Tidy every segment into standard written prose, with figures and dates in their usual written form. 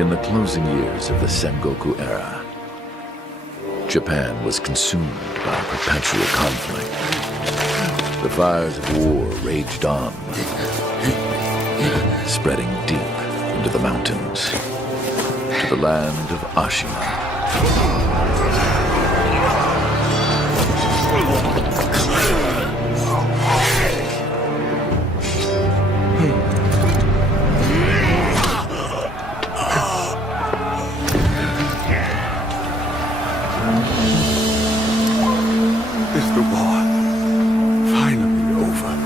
In the closing years of the Sengoku era, Japan was consumed by perpetual conflict. The fires of war raged on, spreading deep into the mountains, to the land of Ashina. Is the war finally over?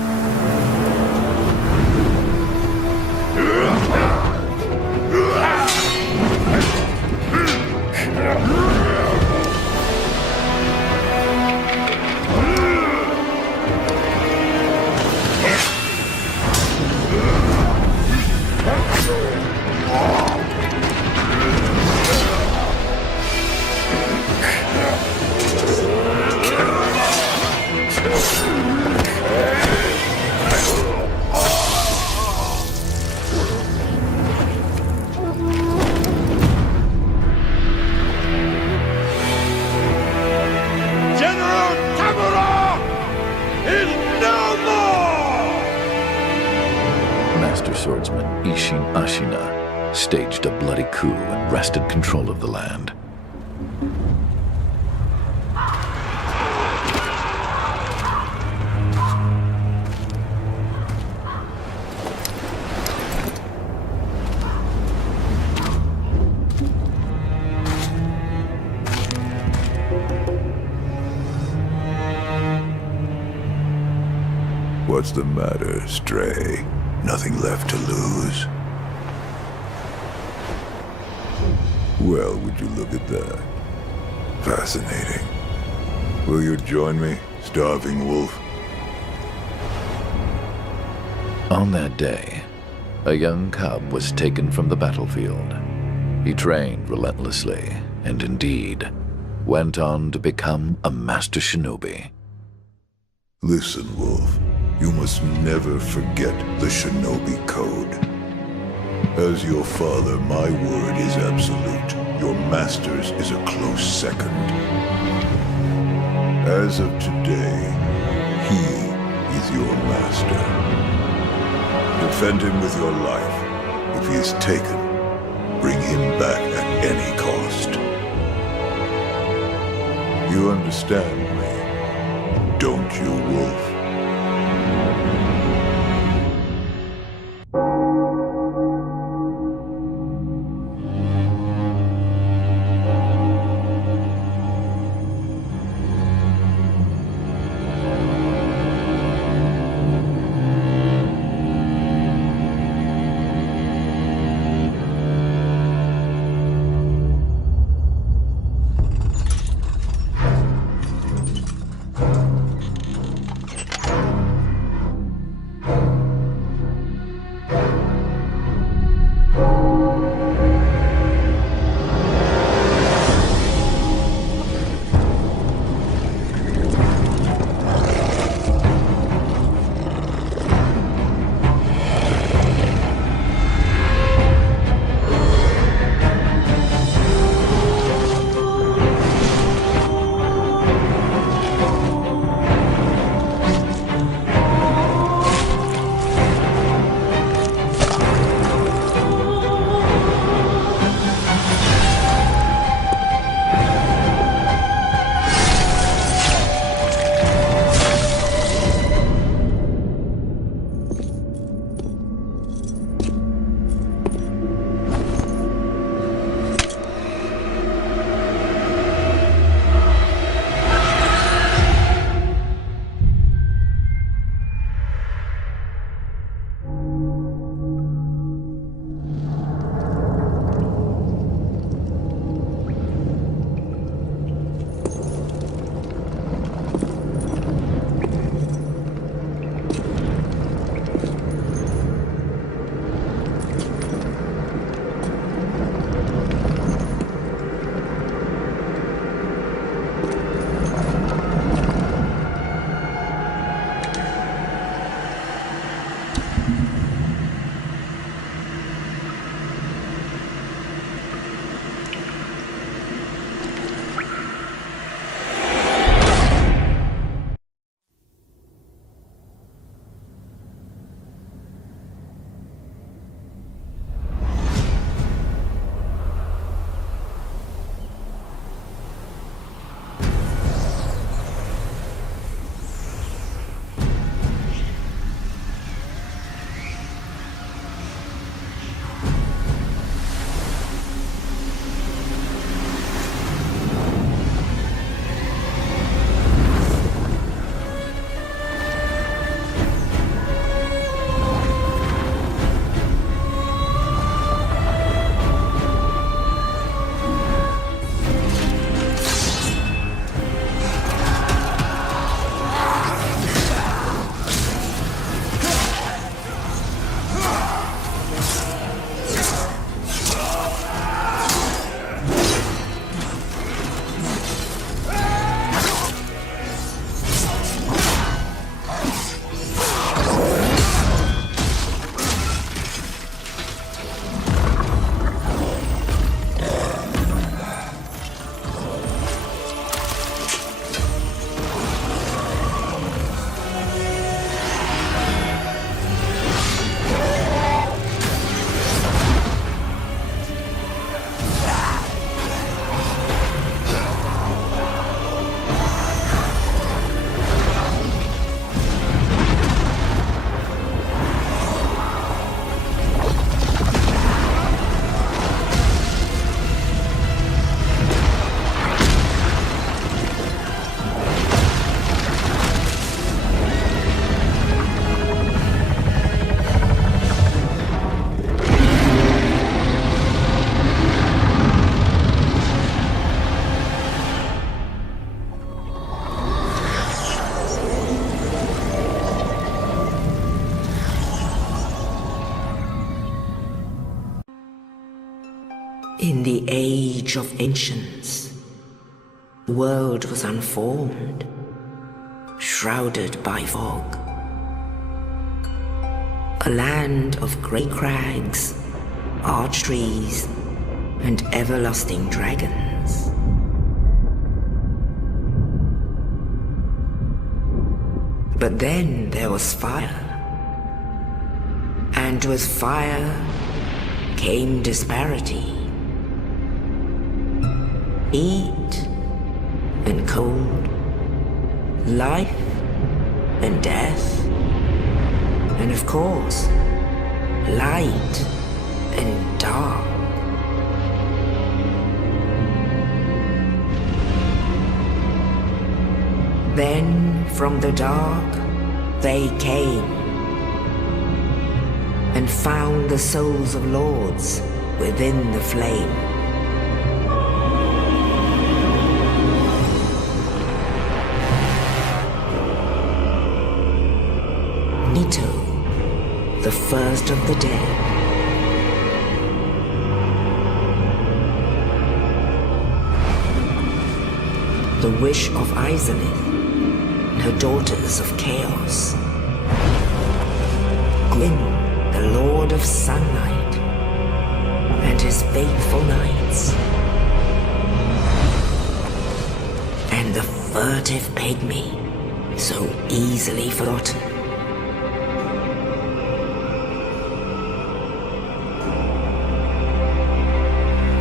Master swordsman Isshin Ashina staged a bloody coup and wrested control of the land. What's the matter, Stray? Nothing left to lose? Well, would you look at that? Fascinating. Will you join me, starving wolf? On that day, a young cub was taken from the battlefield. He trained relentlessly, and indeed, went on to become a master shinobi. Listen, Wolf. You must never forget the shinobi code. As your father, my word is absolute. Your master's is a close second. As of today, he is your master. Defend him with your life. If he is taken, bring him back at any cost. You understand me, don't you, Wolf? In the age of ancients, the world was unformed, shrouded by fog. A land of great crags, arched trees, and everlasting dragons. But then there was fire, and with fire came disparity. Heat and cold, life and death, and of course, light and dark. Then from the dark they came and found the souls of lords within the flame. 𝓕𝓏𝓐𝓤, the first of the dead. The wish of 𝓕𝓸𝓿 and her daughters of chaos. 𝓕𝓐, the lord of sunlight, and his faithful knights. And the furtive pygmy, so easily forgotten.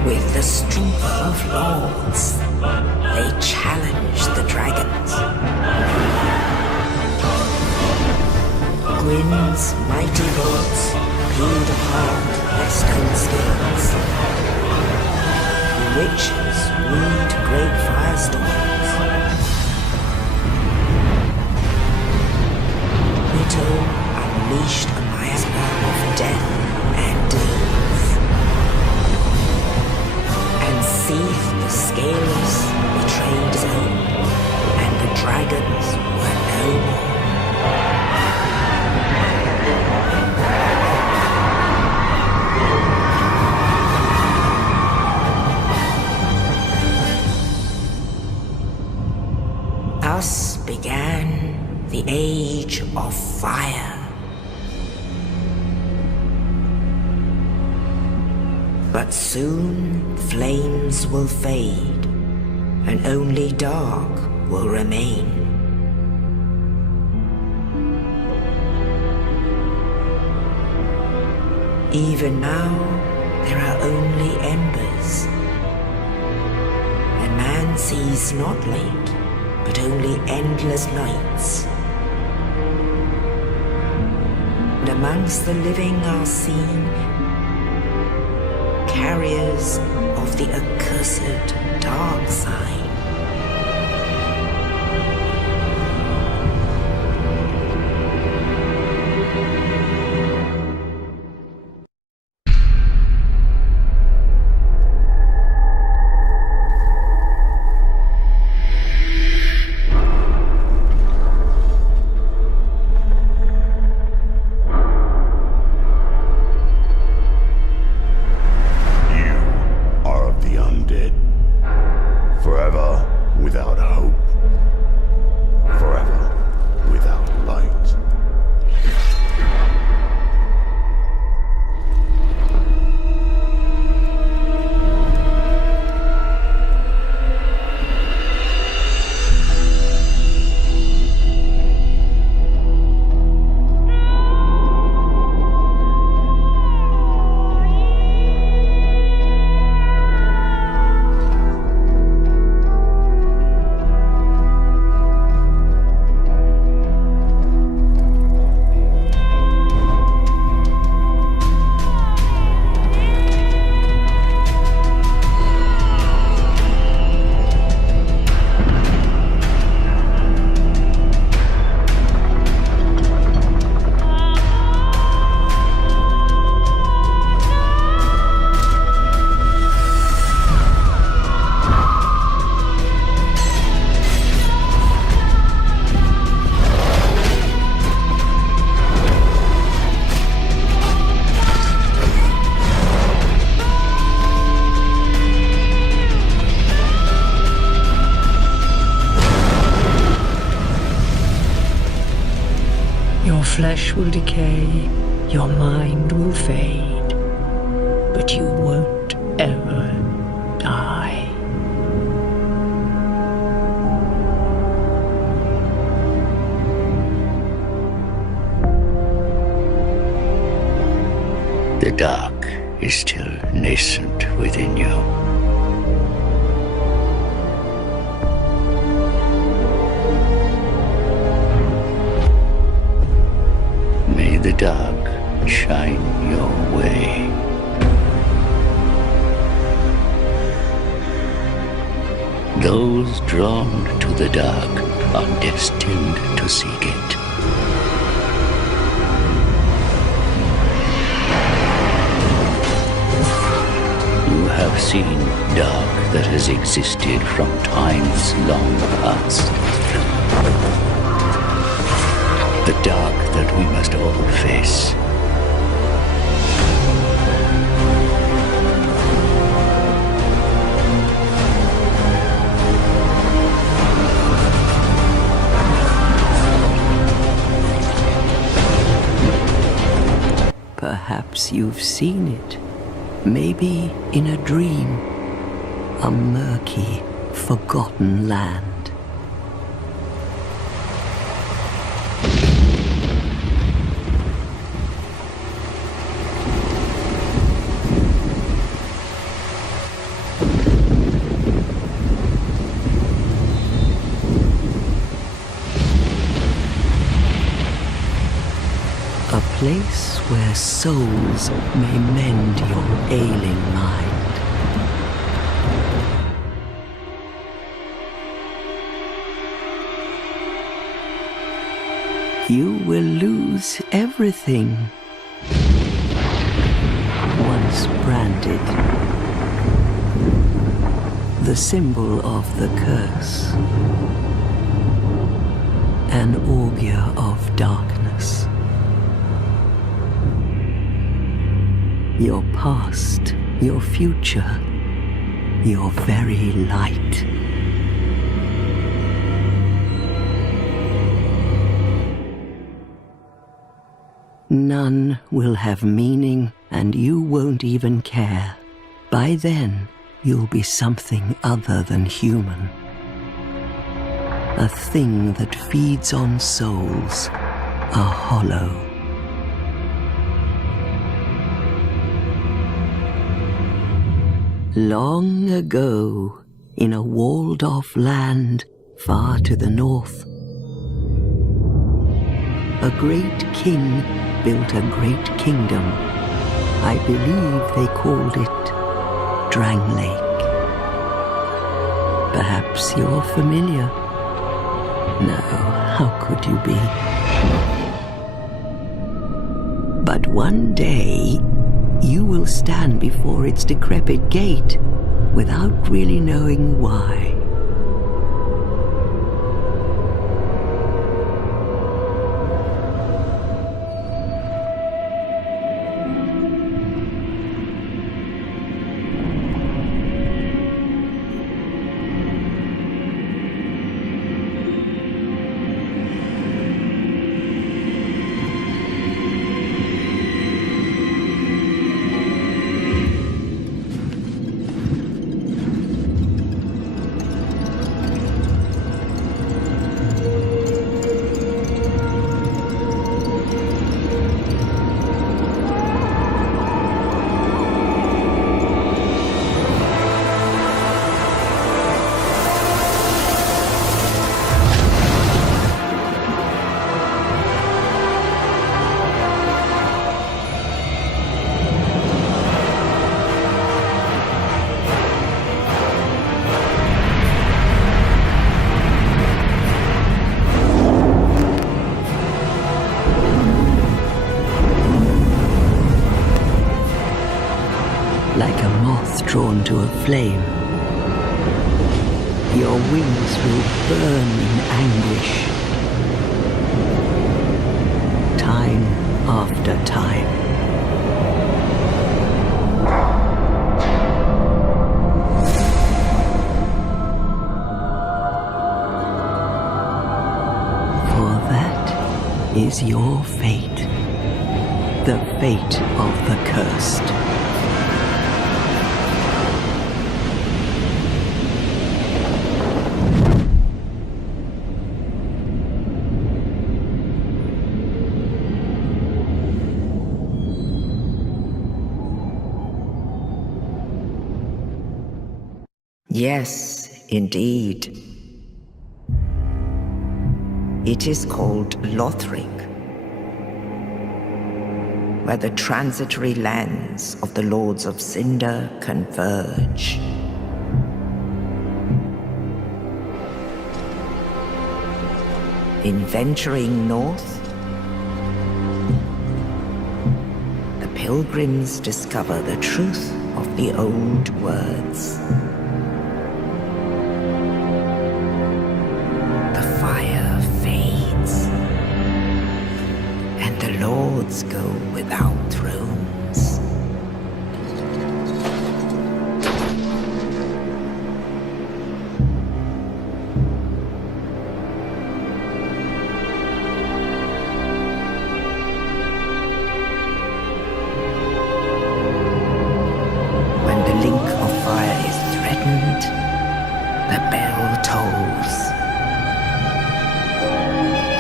With the strength of lords, they challenged the dragons. 𝓲's mighty bolts peeled apart their stone scales. The witches wooed great firestorms. 𝓕𝓐𝓐 unleashed a miasma of death and disease, and seethed the scales betrayed his own, and the dragons were no more. Thus began the age of fire. But soon flames will fade, and only dark will remain. Even now, there are only embers, and man sees not light, but only endless nights. And amongst the living are seen carriers of the accursed dark sign. Forever flesh will decay, your mind will fade, but you won't ever die. The dark is still nascent within you. May the dark shine your way. Those drawn to the dark are destined to seek it. You have seen dark that has existed from times long past. The dark that we must all face. Perhaps you've seen it, maybe in a dream, a murky, forgotten land. A place where souls may mend your ailing mind. You will lose everything once branded. The symbol of the curse. An augur of darkness. Your past, your future, your very light. None will have meaning, and you won't even care. By then, you'll be something other than human. A thing that feeds on souls, a hollow. Long ago, in a walled-off land far to the north, a great king built a great kingdom. I believe they called it 𝓤𝓚𝓭. Perhaps you're familiar. No, how could you be? But one day, you will stand before its decrepit gate without really knowing why. Like a moth drawn to a flame, your wings will burn in anguish. Time after time. For that is is your fate, the fate of the cursed. Yes, indeed. It is called Lothric, where the transitory lands of the Lords of Cinder converge. In venturing north, the pilgrims discover the truth of the old words. Lords go without thrones. When the link of fire is threatened, the bell tolls,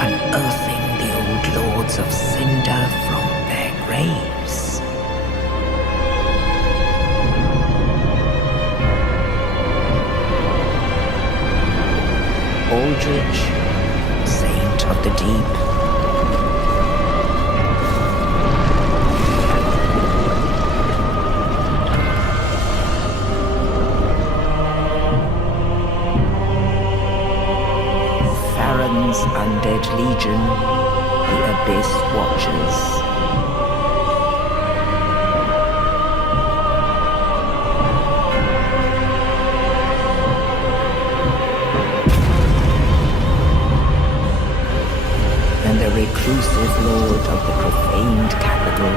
unearthing the old Lords of Cinder from their graves. Aldrich, Saint of the Deep, Farron's undead legion, the Abyss Watchers. And the reclusive lord of the profaned capital,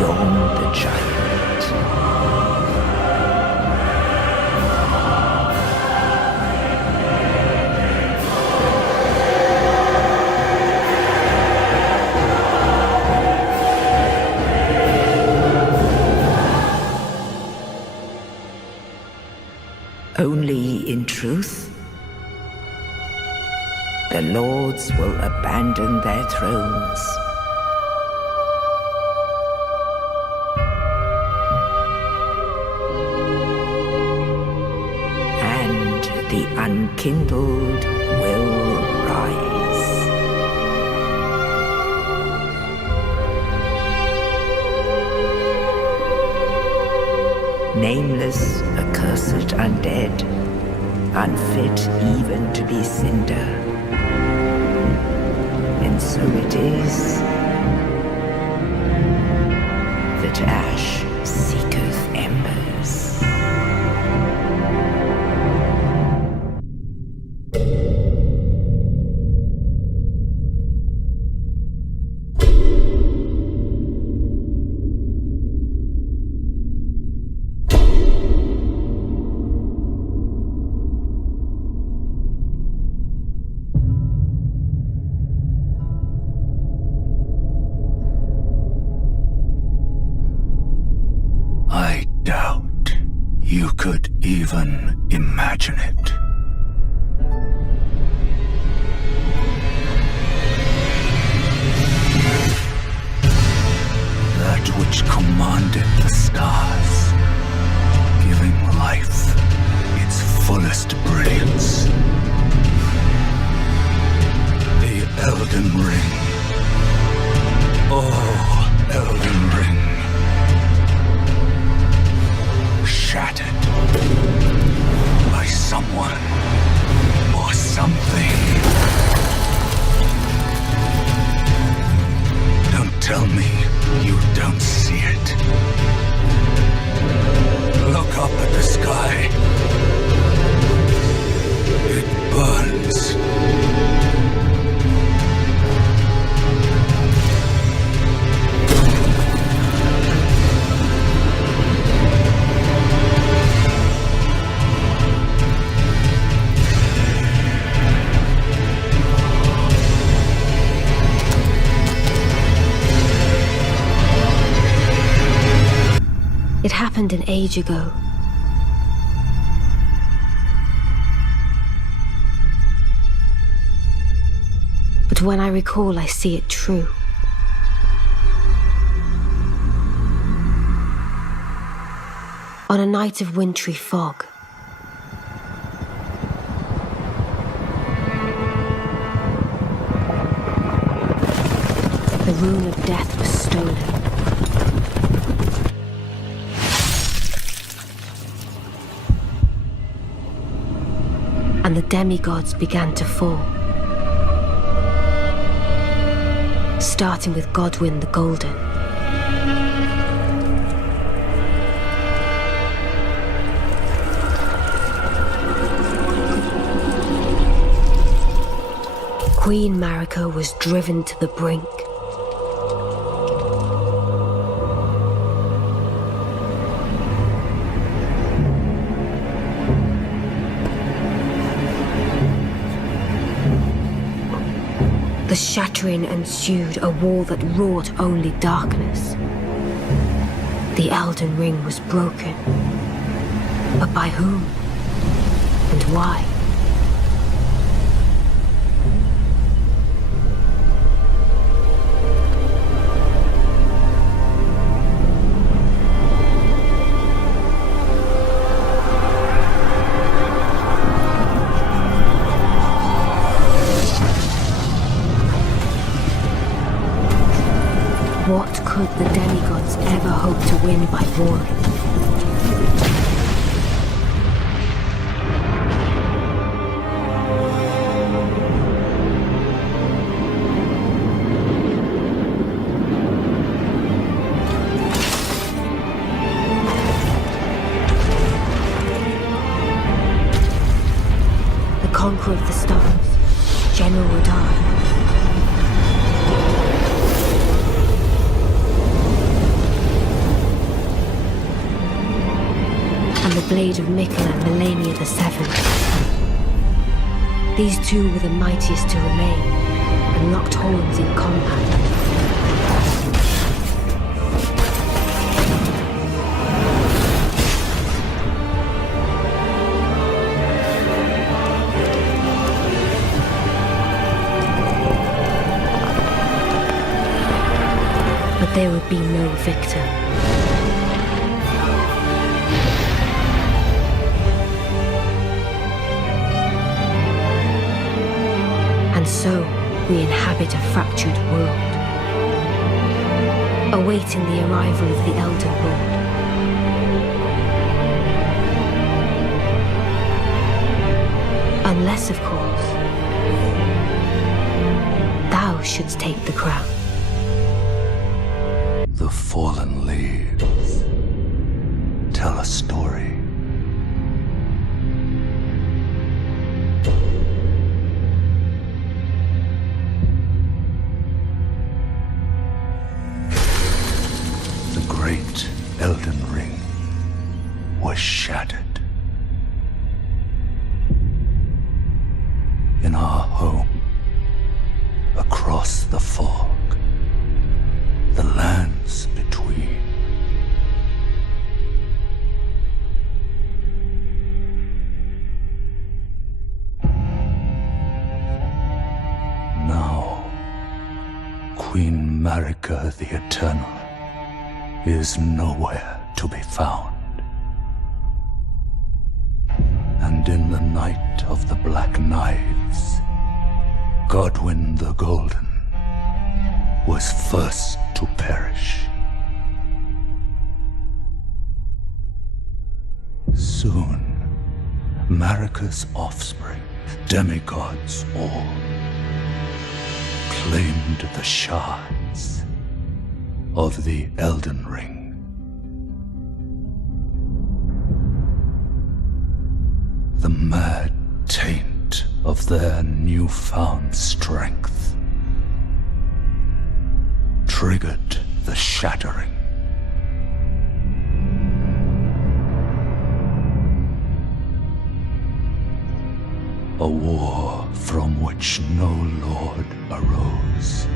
Yrn the Giant. Only in truth, the lords will abandon their thrones. And the unkindled will rise. Nameless, accursed undead, unfit even to be cinder. And so it is that ash seeketh embers. I doubt you could even imagine it. That which commanded the stars, giving life its fullest brilliance. The Elden Ring. Oh, Elden Ring. Shattered by someone It happened an age ago. But when I recall, I see it true. On a night of wintry fog, the rune of death was stolen. And the demigods began to fall. Starting with Godwyn the Golden. Queen Marika was driven to the brink. The shattering ensued, a war that wrought only darkness. The Elden Ring was broken. But by whom? And why? What could the demigods ever hope to win by warring? The conqueror of the stars, ʟᴏ𝓱. The blade of Miquella and Malenia VII. These two were the mightiest to remain, and locked horns in combat. But there would be no victor. And so, we inhabit a fractured world, awaiting the arrival of the Elden Lord. Unless, of course, thou shouldst take the crown. The fallen leaves tell a story. Elden Ring was shattered. In our home, across the fog, the lands between. Now, Queen Marika the Eternal is nowhere to be found. And in the night of the Black Knives, Godwyn the Golden was first to perish. Soon, Marika's offspring, demigods all, claimed the shards of the Elden Ring. The mad taint of their newfound strength triggered the shattering. A war from which no lord arose.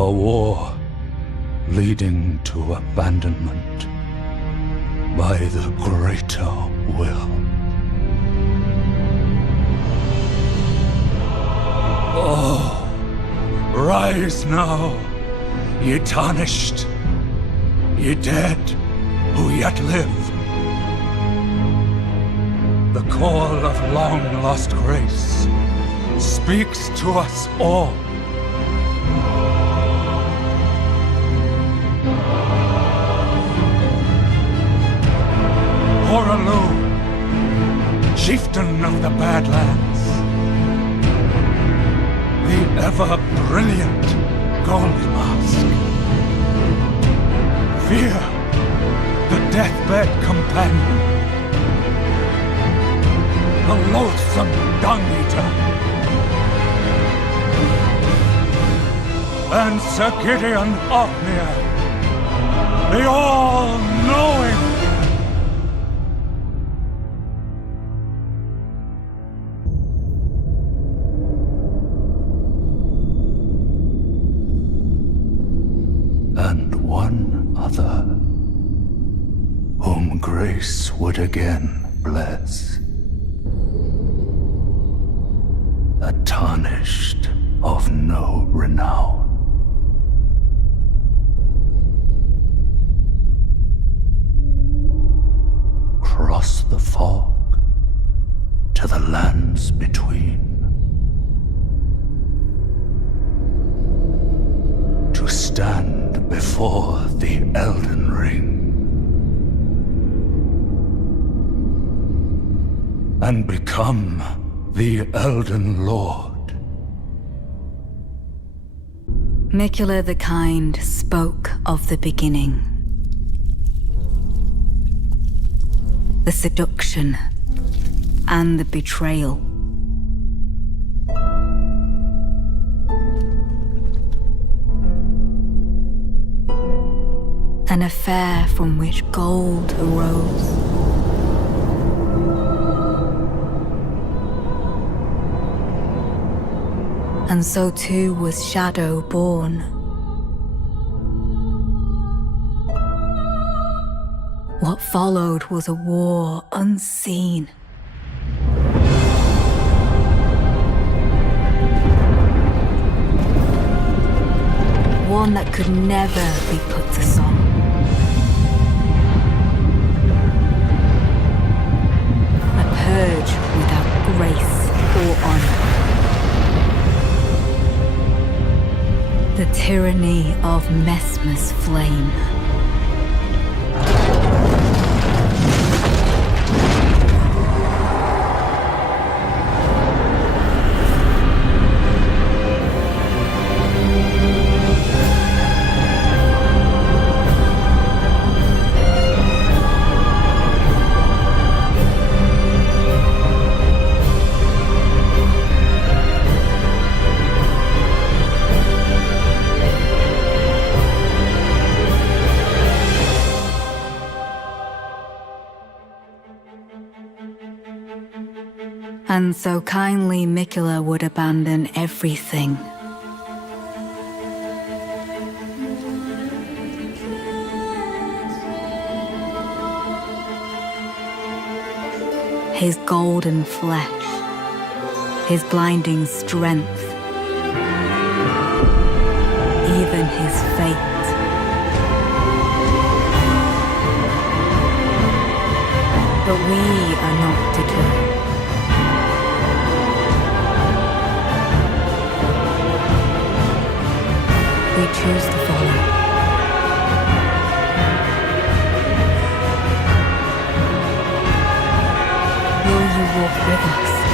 A war leading to abandonment by the greater will. Oh, rise now, ye tarnished, ye dead who yet live. The call of long-lost grace speaks to us all. Horalu, chieftain of the Badlands, the ever-brilliant Gold Mask. Fear, the deathbed companion, the loathsome dung-eater, and Sir Gideon Ofnir, the all-knowing. And one other, whom grace would again bless, a tarnished of no renown. Cross the fog to the lands between, to stand before the Elden Ring and become the Elden Lord. Miquella the Kind spoke of the beginning. The seduction and the betrayal. An affair from which gold arose. And so too was Shadow born. What followed was a war unseen. One that could never be put to song. A purge without grace or honor. The tyranny of Messmer's flame. And so kindly Miquella would abandon everything. His golden flesh, his blinding strength, even his fate. But we are not deterred. We choose to follow. Will you walk with us?